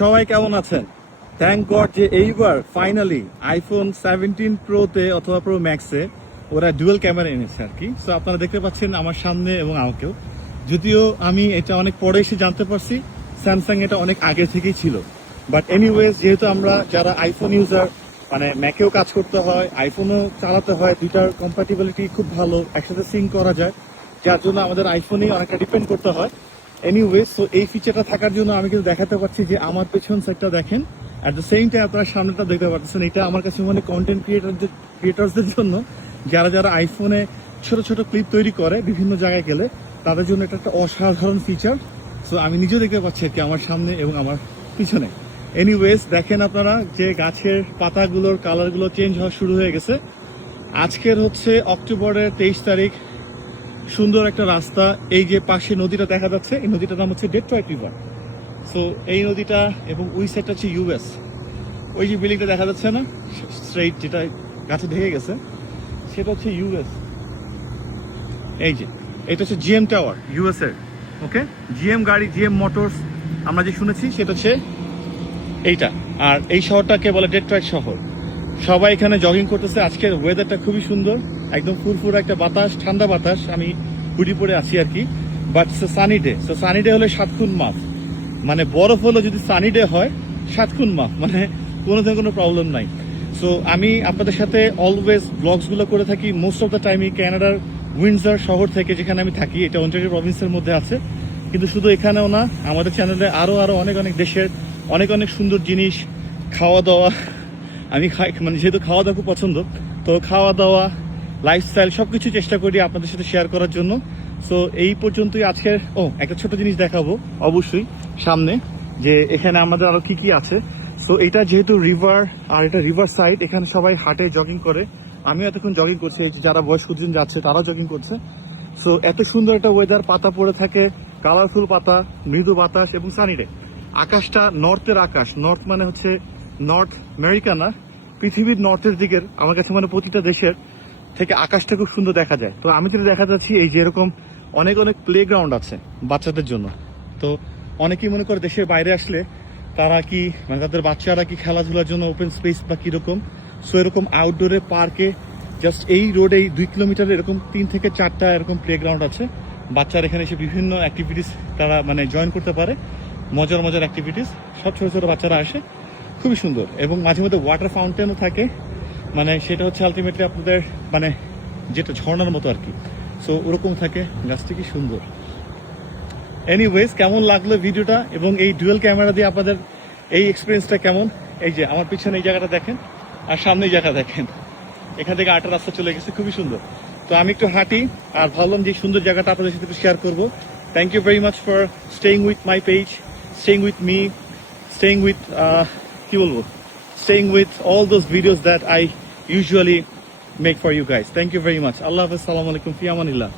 সবাই কেমন আছেন? থ্যাংক গড যে এইবার ফাইনালি আইফোন 17 প্রোতে অথবা প্রো ম্যাক্সে ওরা ডুয়াল ক্যামেরা এনেছে আর কি। সো আপনারা দেখতে পাচ্ছেন আমার সামনে এবং আমাকেও, যদিও আমি এটা অনেক পরে এসে জানতে পারছি স্যামসাং এটা অনেক আগে থেকেই ছিল। বাট এনিওয়েজ, যেহেতু আমরা যারা আইফোন ইউজার, মানে ম্যাকেও কাজ করতে হয়, আইফোনও চালাতে হয়, দুইটার কম্প্যাটিবিলিটি খুব ভালো, একসাথে সিঙ্ক করা যায়, যার জন্য আমাদের আইফোনেই অনেকটা ডিপেন্ড করতে হয়। এনিওয়েজ, সো এই ফিচারটা থাকার জন্য আমি কিন্তু দেখাতে পারছি যে আমার পেছন সাইডটা দেখেন, অ্যাট দ্য সেম টাইম আপনারা সামনেটা দেখতে পাচ্ছেন। এটা আমার কাছে মানে কন্টেন্ট ক্রিয়েটার্সদের জন্য, যারা যারা আইফোনে ছোট ছোট ক্লিপ তৈরি করে বিভিন্ন জায়গায় গেলে, তাদের জন্য এটা একটা অসাধারণ ফিচার। সো আমি নিজেও দেখতে পাচ্ছি আর কি আমার সামনে এবং আমার পিছনে। এনিওয়েজ, দেখেন আপনারা যে গাছের পাতাগুলোর কালারগুলো চেঞ্জ হওয়া শুরু হয়ে গেছে। আজকের হচ্ছে অক্টোবরের 23 তারিখ। সুন্দর একটা রাস্তা, এই যে পাশে নদীটা দেখা যাচ্ছে, এই নদীটার নাম হচ্ছে ডেট্রয়েট রিভার। সো এই নদীটা এবং ওই সাইডটা হচ্ছে ইউএস। ওই যে বিল্ডিংটা দেখা যাচ্ছে না স্ট্রেইট, যেটা গাছে ঢেকে গেছে, সেটা হচ্ছে ইউএস। এই যে এটা হচ্ছে জিএম টাওয়ার ইউএস এর। ওকে, জিএম গাড়ি, জিএম মোটরস আমরা যে শুনেছি সেটা হচ্ছে এইটা। আর এই শহরটাকে বলে ডেট্রয়েট শহর। সবাই এখানে জগিং করতেছে। আজকের ওয়েদারটা খুবই সুন্দর, একদম ফুরফুরা একটা বাতাস, ঠান্ডা বাতাস। আমি হুডি পরে আছি আর কি। But sunny day. So sunny day হলে 7 গুণ মাফ, মানে বরফ হলো যদি সানি ডে হয় 7 গুণ মাফ, মানে কোনো প্রবলেম নাই। সো আমি আপনাদের সাথে অলওয়েজ ব্লগস গুলো করে থাকি মোস্ট অফ দ্য টাইমই ক্যানাডার উইন্ডসর শহর থেকে, যেখানে আমি থাকি। এটা অন্টারিও প্রভিন্সের মধ্যে আছে, কিন্তু শুধু এখানেও না, আমাদের চ্যানেলে আরো অনেক দেশের অনেক সুন্দর জিনিস, খাওয়া দাওয়া। আমি মানে যেহেতু খাওয়া দাওয়া খুব পছন্দ, তো খাওয়া দাওয়া, লাইফস্টাইল সবকিছু চেষ্টা করি আপনাদের সাথে শেয়ার করার জন্য। সো এই পর্যন্তই আজকের। একটা ছোট জিনিস দেখাবো অবশ্যই সামনে, যে এখানে আমাদের আরো কি আছে। সো এটা যেহেতু রিভার, আর এটা রিভার সাইড, এখানে সবাই হাঁটে, জগিং করে। আমিও এতক্ষণ জগিং করছি, এই যে যারা বয়স্কজন যাচ্ছে তারাও জগিং করছে। সো এত সুন্দর একটা ওয়েদার, পাতা পড়ে থাকে, কালারফুল পাতা, মৃদু বাতাস এবং সানি ডে। আকাশটা নর্থের আকাশ, নর্থ মানে হচ্ছে নর্থ আমেরিকা না, পৃথিবীর নর্থের দিকের। আমার কাছে মানে প্রতিটা দেশের থেকে আকাশটা খুব সুন্দর দেখা যায়। তো আমি যেটা দেখা যাচ্ছি, এই যে এরকম অনেক প্লে গ্রাউন্ড আছে বাচ্চাদের জন্য। তো অনেকেই মনে করে দেশের বাইরে আসলে তারা কি, মানে তাদের বাচ্চারা কি খেলাধুলার জন্য ওপেন স্পেস বা কিরকম। সো এরকম আউটডোরে পার্কে জাস্ট এই রোডে 2 কিলোমিটার এরকম 3 থেকে 4টা এরকম প্লে গ্রাউন্ড আছে। বাচ্চারা এখানে এসে বিভিন্ন অ্যাক্টিভিটিস তারা মানে জয়েন করতে পারে, মজার অ্যাক্টিভিটিস। সব ছোট বাচ্চারা আসে, খুবই সুন্দর। এবং মাঝে মধ্যে ওয়াটার ফাউন্টেনও থাকে, মানে সেটা হচ্ছে আলটিমেটলি আপনাদের মানে যেটা ঝর্ণার মতো আর কি। সো ওরকম থাকে, গাছটি কি সুন্দর। এনিওয়েজ, কেমন লাগলো ভিডিওটা এবং এই ডুয়াল ক্যামেরা দিয়ে আপনাদের এই এক্সপিরিয়েন্সটা কেমন? এই যে আমার পিছনে এই জায়গাটা দেখেন, আর সামনে এই জায়গা দেখেন, এখান থেকে 8টা রাস্তা চলে গেছে, খুবই সুন্দর। তো আমি একটু হাঁটি, আর ভাবলাম যে সুন্দর জায়গাটা আপনাদের সাথে একটু শেয়ার করবো। Thank you very much for staying with my page, staying with me, staying with কি বলবো, staying with all those videos that I usually make for you guys. Thank you very much. Allah Hafiz, Assalamu alaikum, fi amanillah.